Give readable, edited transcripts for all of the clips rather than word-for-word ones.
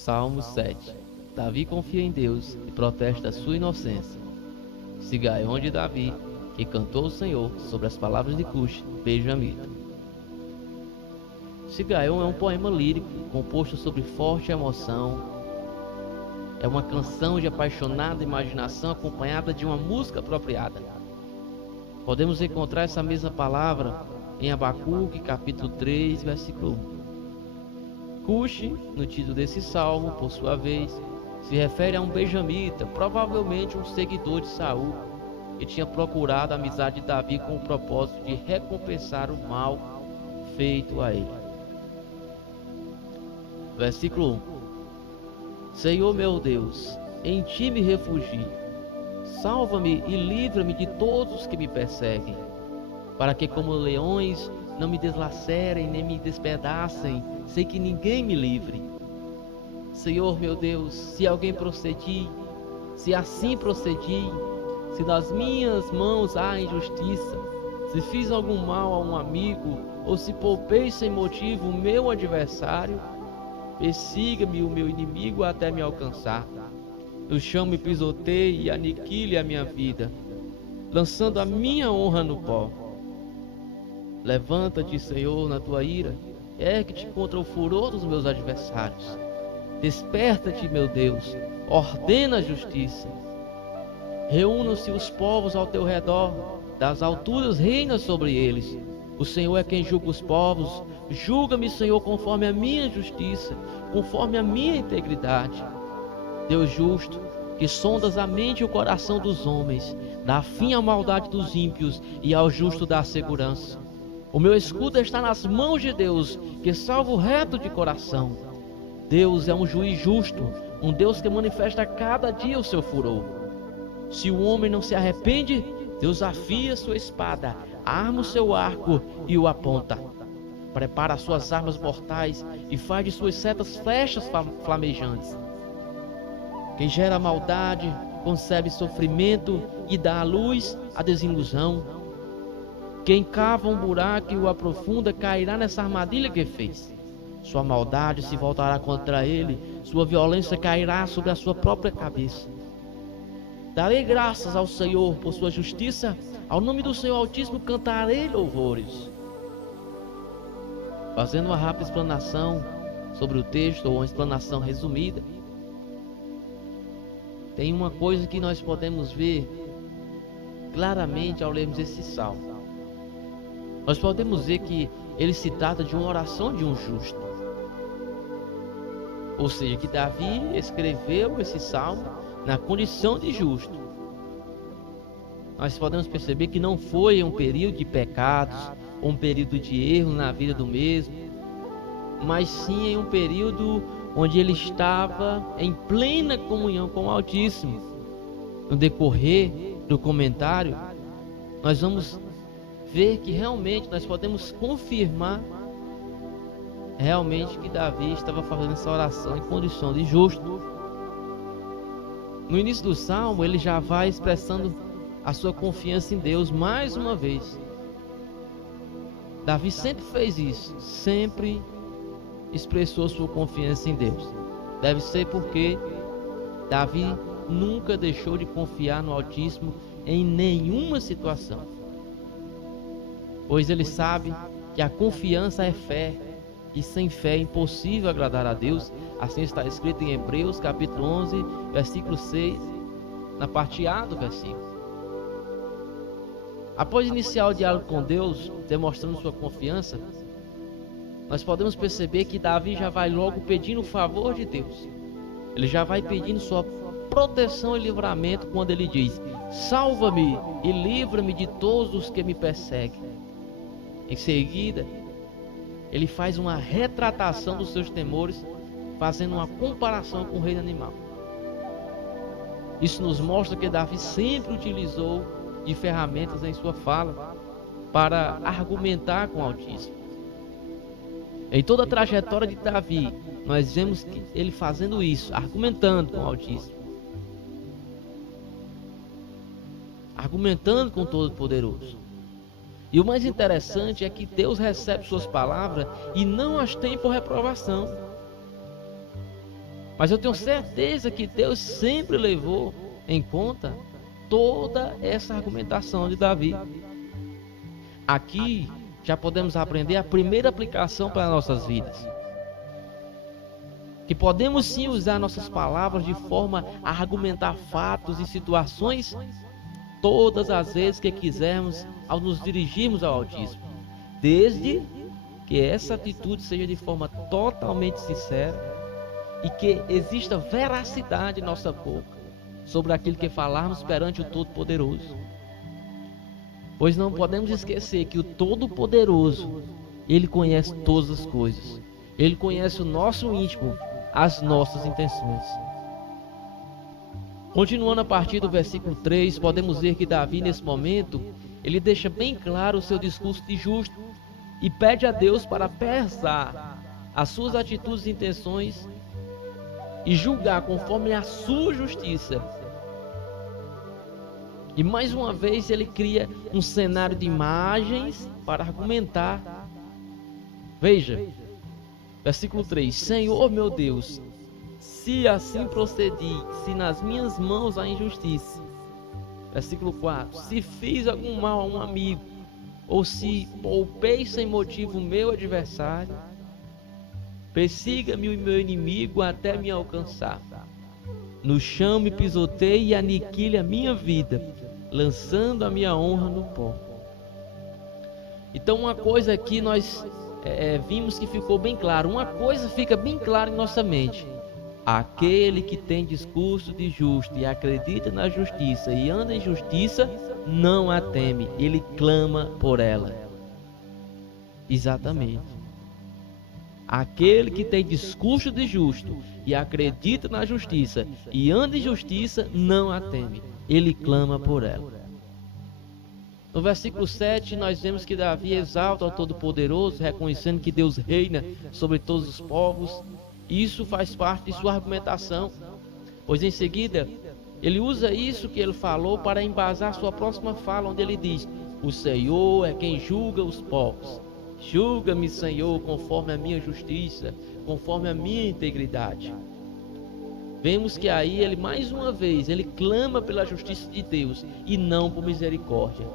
Salmo 7. Davi confia em Deus e protesta a sua inocência. Sigaion de Davi, que cantou o Senhor sobre as palavras de Cush, benjamita. Sigaion é um poema lírico composto sobre forte emoção. É uma canção de apaixonada imaginação acompanhada de uma música apropriada. Podemos encontrar essa mesma palavra em Abacuque, capítulo 3, versículo 1. Cush, no título desse salmo, por sua vez, se refere a um benjamita, provavelmente um seguidor de Saul, que tinha procurado a amizade de Davi com o propósito de recompensar o mal feito a ele. Versículo 1. Senhor meu Deus, em ti me refugio. Salva-me e livra-me de todos os que me perseguem, para que como leões não me deslacerem nem me despedacem, sem que ninguém me livre. Senhor meu Deus, se alguém procedi, se assim procedi, se nas minhas mãos há injustiça, se fiz algum mal a um amigo, ou se poupei sem motivo o meu adversário, persiga-me o meu inimigo até me alcançar. No chão me pisoteie e aniquile a minha vida, lançando a minha honra no pó. Levanta-te, Senhor, na tua ira, ergue-te contra o furor dos meus adversários. Desperta-te, meu Deus, ordena a justiça. Reúnam-se os povos ao teu redor, das alturas reina sobre eles. O Senhor é quem julga os povos. Julga-me, Senhor, conforme a minha justiça, conforme a minha integridade. Deus justo, que sondas a mente e o coração dos homens, dá fim à maldade dos ímpios e ao justo dá segurança. O meu escudo está nas mãos de Deus, que salva o reto de coração. Deus é um juiz justo, um Deus que manifesta a cada dia o seu furor. Se o homem não se arrepende, Deus afia sua espada, arma o seu arco e o aponta. Prepara as suas armas mortais e faz de suas setas flechas flamejantes. Quem gera maldade, concebe sofrimento e dá à luz a desilusão. Quem cava um buraco e o aprofunda cairá nessa armadilha que fez. Sua maldade se voltará contra ele, sua violência cairá sobre a sua própria cabeça. Darei graças ao Senhor por sua justiça, ao nome do Senhor Altíssimo cantarei louvores. Fazendo uma rápida explanação sobre o texto, ou uma explanação resumida, tem uma coisa que nós podemos ver claramente ao lermos esse salmo. Nós podemos ver que ele se trata de uma oração de um justo. Ou seja, que Davi escreveu esse salmo na condição de justo. Nós podemos perceber que não foi um período de pecados, ou um período de erro na vida do mesmo, mas sim em um período onde ele estava em plena comunhão com o Altíssimo. No decorrer do comentário, nós vamos ver que realmente nós podemos confirmar realmente que Davi estava fazendo essa oração em condição de justo. No início do salmo, ele já vai expressando a sua confiança em Deus mais uma vez. Davi sempre fez isso, sempre expressou sua confiança em Deus. Deve ser porque Davi nunca deixou de confiar no Altíssimo em nenhuma situação, pois ele sabe que a confiança é fé, e sem fé é impossível agradar a Deus. Assim está escrito em Hebreus capítulo 11, versículo 6, na parte A do versículo. Após iniciar o diálogo com Deus, demonstrando sua confiança, nós podemos perceber que Davi já vai logo pedindo o favor de Deus. Ele já vai pedindo sua proteção e livramento quando ele diz: salva-me e livra-me de todos os que me perseguem. Em seguida, ele faz uma retratação dos seus temores, fazendo uma comparação com o reino animal. Isso nos mostra que Davi sempre utilizou de ferramentas em sua fala para argumentar com o Altíssimo. Em toda a trajetória de Davi, nós vemos ele fazendo isso, argumentando com o Altíssimo, argumentando com o Todo-Poderoso. E o mais interessante é que Deus recebe suas palavras e não as tem por reprovação. Mas eu tenho certeza que Deus sempre levou em conta toda essa argumentação de Davi. Aqui já podemos aprender a primeira aplicação para nossas vidas. Que podemos sim usar nossas palavras de forma a argumentar fatos e situações todas as vezes que quisermos ao nos dirigirmos ao Altíssimo, desde que essa atitude seja de forma totalmente sincera e que exista veracidade em nossa boca sobre aquilo que falarmos perante o Todo-Poderoso. Pois não podemos esquecer que o Todo-Poderoso, Ele conhece todas as coisas. Ele conhece o nosso íntimo, as nossas intenções. Continuando a partir do versículo 3, podemos ver que Davi, nesse momento, ele deixa bem claro o seu discurso de justo e pede a Deus para pesar as suas atitudes e intenções e julgar conforme a sua justiça. E mais uma vez ele cria um cenário de imagens para argumentar. Veja, versículo 3: Senhor meu Deus, se assim procedi, se nas minhas mãos há injustiça. Versículo 4: se fiz algum mal a um amigo, ou se poupei sem motivo o meu adversário, persiga-me o meu inimigo até me alcançar. No chão me pisoteie e aniquile a minha vida, lançando a minha honra no pó. Então uma coisa aqui nós vimos que ficou bem claro. Uma coisa fica bem clara em nossa mente: aquele que tem discurso de justo e acredita na justiça e anda em justiça, não a teme, ele clama por ela. Exatamente. Aquele que tem discurso de justo e acredita na justiça e anda em justiça, não a teme, ele clama por ela. No versículo 7, nós vemos que Davi exalta ao Todo-Poderoso, reconhecendo que Deus reina sobre todos os povos. Isso faz parte de sua argumentação, pois em seguida ele usa isso que ele falou para embasar sua próxima fala, onde ele diz: o Senhor é quem julga os povos. Julga-me, Senhor, conforme a minha justiça, conforme a minha integridade. Vemos que aí ele, mais uma vez, ele clama pela justiça de Deus e não por misericórdia.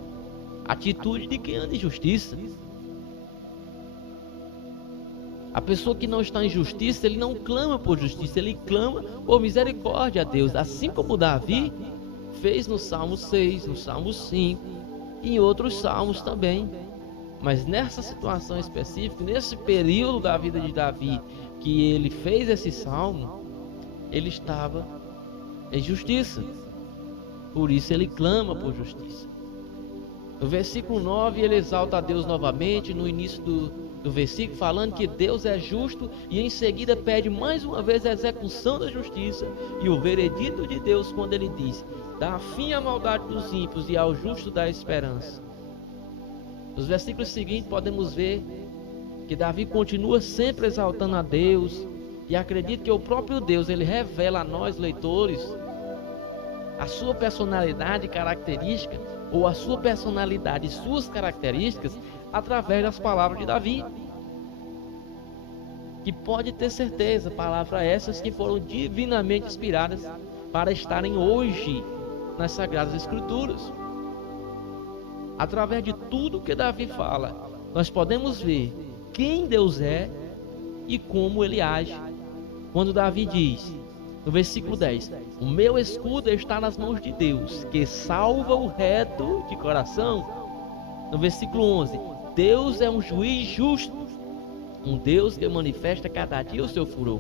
Atitude de quem anda em justiça. A pessoa que não está em justiça, ele não clama por justiça, ele clama por misericórdia a Deus. Assim como Davi fez no Salmo 6, no Salmo 5 e em outros salmos também. Mas nessa situação específica, nesse período da vida de Davi, que ele fez esse salmo, ele estava em justiça. Por isso ele clama por justiça. No versículo 9, ele exalta a Deus novamente, no início do versículo, falando que Deus é justo, e em seguida pede mais uma vez a execução da justiça e o veredito de Deus, quando ele diz: dá fim à maldade dos ímpios e ao justo dá esperança. Nos versículos seguintes podemos ver que Davi continua sempre exaltando a Deus, e acredito que o próprio Deus, ele revela a nós, leitores, a sua personalidade característica, ou a sua personalidade e suas características, através das palavras de Davi. Que pode ter certeza, palavras essas que foram divinamente inspiradas para estarem hoje nas Sagradas Escrituras. Através de tudo que Davi fala, nós podemos ver quem Deus é e como ele age. Quando Davi diz, no versículo 10: o meu escudo está nas mãos de Deus, que salva o reto de coração. No versículo 11: Deus é um juiz justo, um Deus que manifesta cada dia o seu furor.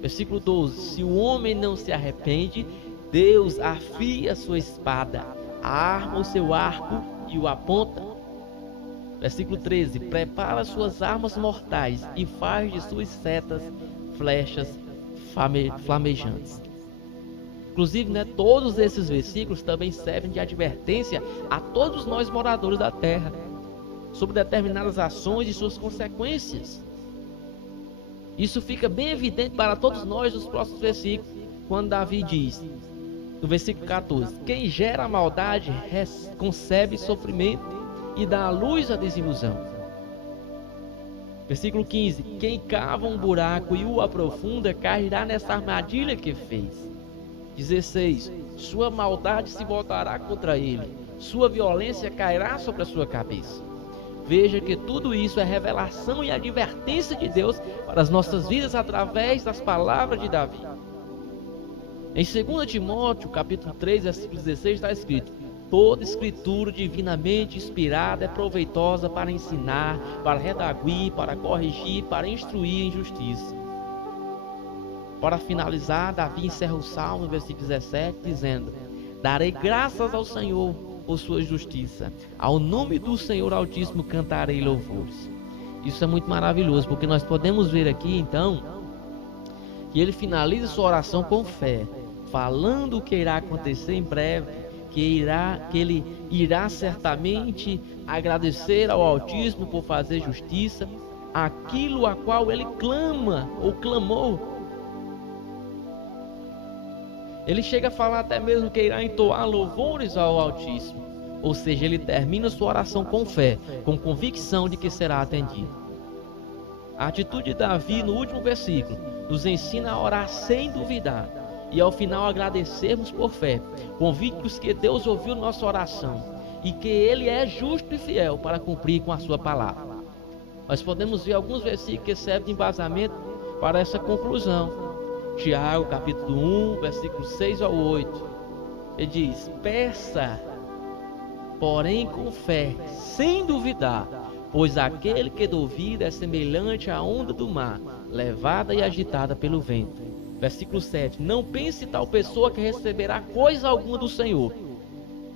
Versículo 12: se o homem não se arrepende, Deus afia a sua espada, arma o seu arco e o aponta. Versículo 13: prepara suas armas mortais e faz de suas setas flechas flamejantes. Inclusive, todos esses versículos também servem de advertência a todos nós moradores da terra sobre determinadas ações e suas consequências. Isso fica bem evidente para todos nós nos próximos versículos, quando Davi diz, no versículo 14: quem gera a maldade concebe sofrimento e dá à luz a desilusão. Versículo 15: quem cava um buraco e o aprofunda cairá nessa armadilha que fez. 16: sua maldade se voltará contra ele, sua violência cairá sobre a sua cabeça. Veja que tudo isso é revelação e advertência de Deus para as nossas vidas através das palavras de Davi. Em 2 Timóteo, capítulo 3, versículo 16, está escrito: toda escritura divinamente inspirada é proveitosa para ensinar, para redarguir, para corrigir, para instruir em justiça. Para finalizar, Davi encerra o salmo no versículo 17, dizendo: darei graças ao Senhor por sua justiça, ao nome do Senhor Altíssimo cantarei louvores. Isso é muito maravilhoso, porque nós podemos ver aqui então que ele finaliza sua oração com fé, falando o que irá acontecer em breve, que ele irá certamente agradecer ao Altíssimo por fazer justiça, aquilo a qual ele clama ou clamou. Ele chega a falar até mesmo que irá entoar louvores ao Altíssimo. Ou seja, ele termina sua oração com fé, com convicção de que será atendido. A atitude de Davi no último versículo nos ensina a orar sem duvidar e ao final agradecermos por fé, convictos que Deus ouviu nossa oração e que Ele é justo e fiel para cumprir com a sua palavra. Nós podemos ver alguns versículos que servem de embasamento para essa conclusão. Tiago, capítulo 1, versículo 6 ao 8. Ele diz: peça, porém com fé, sem duvidar, pois aquele que duvida é semelhante à onda do mar, levada e agitada pelo vento. Versículo 7. Não pense tal pessoa que receberá coisa alguma do Senhor.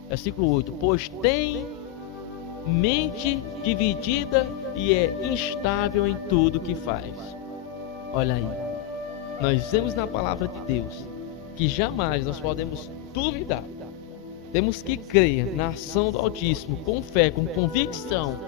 Versículo 8. Pois tem mente dividida e é instável em tudo que faz. Olha aí. Nós vemos na palavra de Deus que jamais nós podemos duvidar. Temos que crer na ação do Altíssimo com fé, com convicção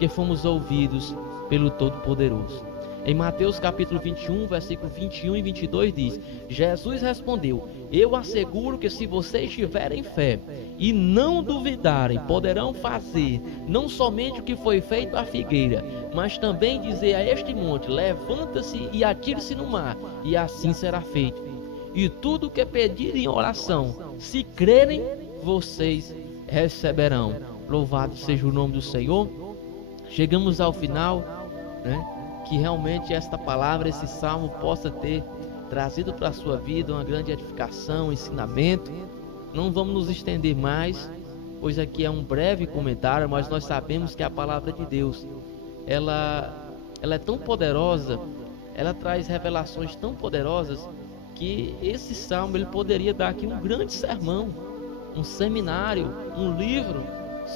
que fomos ouvidos pelo Todo-Poderoso. Em Mateus capítulo 21, versículo 21 e 22 diz: Jesus respondeu: eu asseguro que se vocês tiverem fé e não duvidarem, poderão fazer não somente o que foi feito à figueira, mas também dizer a este monte: levanta-se e atire-se no mar, e assim será feito. E tudo o que pedirem em oração, se crerem, vocês receberão. Louvado seja o nome do Senhor. Chegamos ao final, né? Que realmente esta palavra, esse salmo possa ter trazido para a sua vida uma grande edificação, ensinamento. Não vamos nos estender mais, pois aqui é um breve comentário, mas nós sabemos que a palavra de Deus, ela é tão poderosa, ela traz revelações tão poderosas, que esse salmo ele poderia dar aqui um grande sermão, um seminário, um livro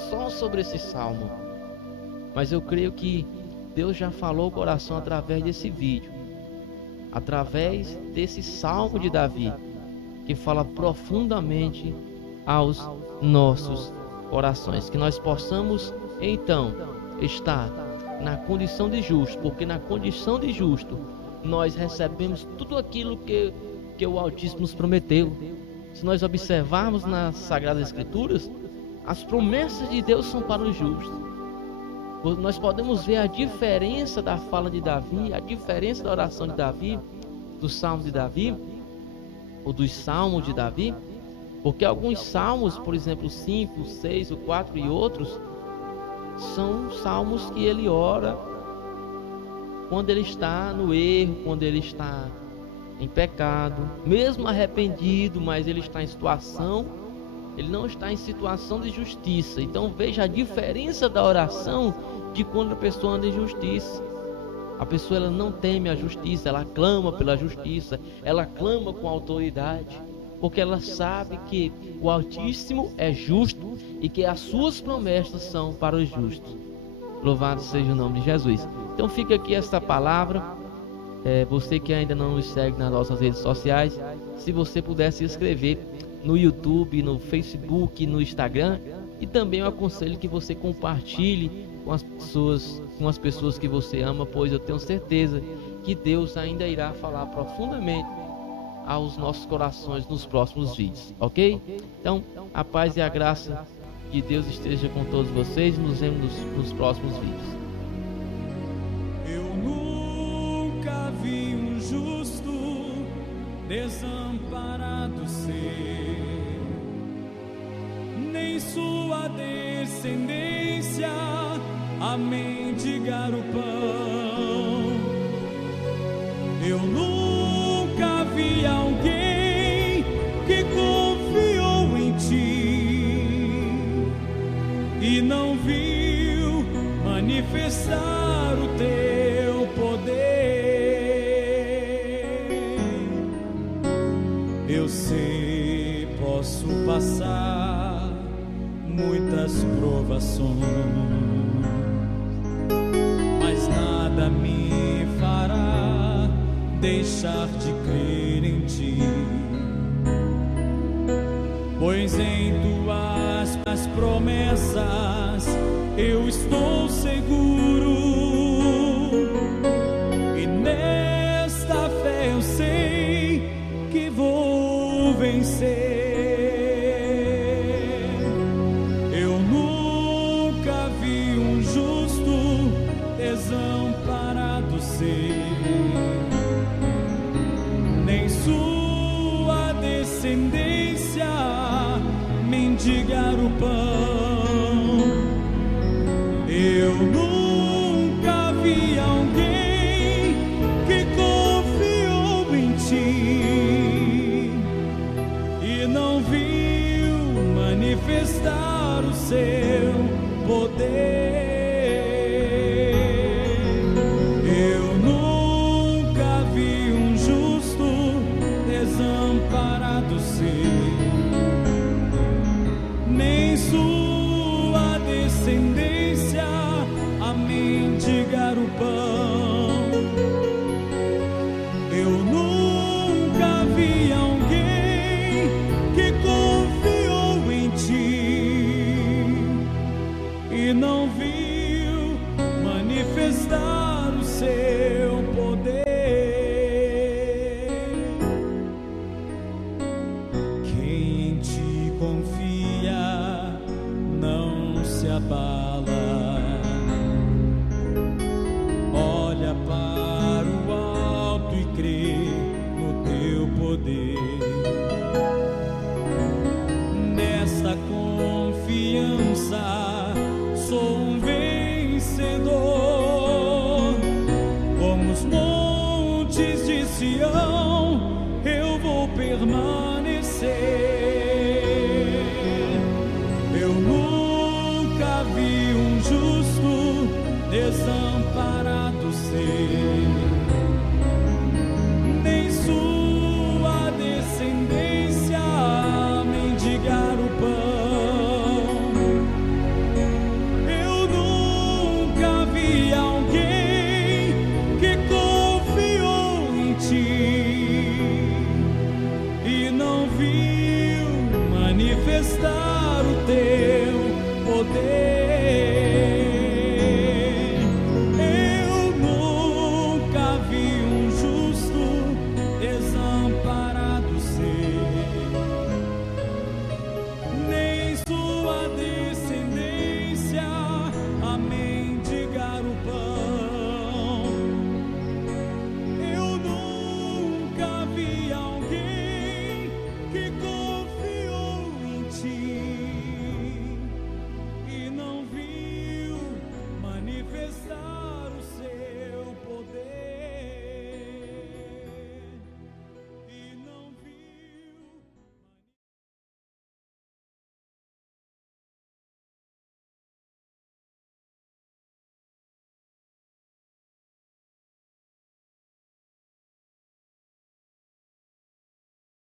só sobre esse salmo. Mas eu creio que Deus já falou o coração através desse vídeo, através desse salmo de Davi, que fala profundamente aos nossos corações. Que nós possamos então estar na condição de justo, porque na condição de justo nós recebemos tudo aquilo que o Altíssimo nos prometeu. Se nós observarmos nas Sagradas Escrituras, as promessas de Deus são para os justos. Nós podemos ver a diferença da fala de Davi, a diferença da oração de Davi, do salmo de Davi, ou dos salmos de Davi, porque alguns salmos, por exemplo, o 5, o 6, o 4 e outros, são salmos que ele ora quando ele está no erro, quando ele está em pecado, mesmo arrependido, mas ele está em situação, ele não está em situação de justiça. Então veja a diferença da oração de quando a pessoa anda em justiça. A pessoa ela não teme a justiça, ela clama pela justiça, ela clama com autoridade, porque ela sabe que o Altíssimo é justo e que as suas promessas são para os justos. Louvado seja o nome de Jesus. Então fica aqui esta palavra. Você que ainda não nos segue nas nossas redes sociais, se você puder se inscrever no YouTube, no Facebook, no Instagram, e também eu aconselho que você compartilhe com as pessoas que você ama, pois eu tenho certeza que Deus ainda irá falar profundamente aos nossos corações nos próximos vídeos, ok? Então, a paz e a graça de Deus esteja com todos vocês. Nos vemos nos próximos vídeos. desamparado ser, nem sua descendência a mendigar o pão. Eu nunca vi alguém que confiou em ti e não viu manifestar o teu poder. Eu sei, posso passar muitas provações, mas nada me fará deixar de crer em ti, pois em tuas promessas eu estou seguro, e nesta fé eu sei que vou vencer. Eu nunca vi um justo desamparado ser, nem sua descendência mendigar o pão. Eu nunca vi alguém que confiou em ti e não viu manifestar o seu poder. Eu nunca vi um justo desamparado ser, nem sua descendência a mendigar o pão. Eu nunca vi alguém que confiou em ti e não viu manifestar o seu poder. Quem em ti confia não se abala, olha para o alto e crê no teu poder. Nesta confiança sou um vencedor, como os montes de Sião eu vou permanecer. Eu nunca vi um justo desamparado ser, nem sua descendência mendigar o pão. Eu nunca vi alguém que confiou em ti e não viu manifestar o teu poder.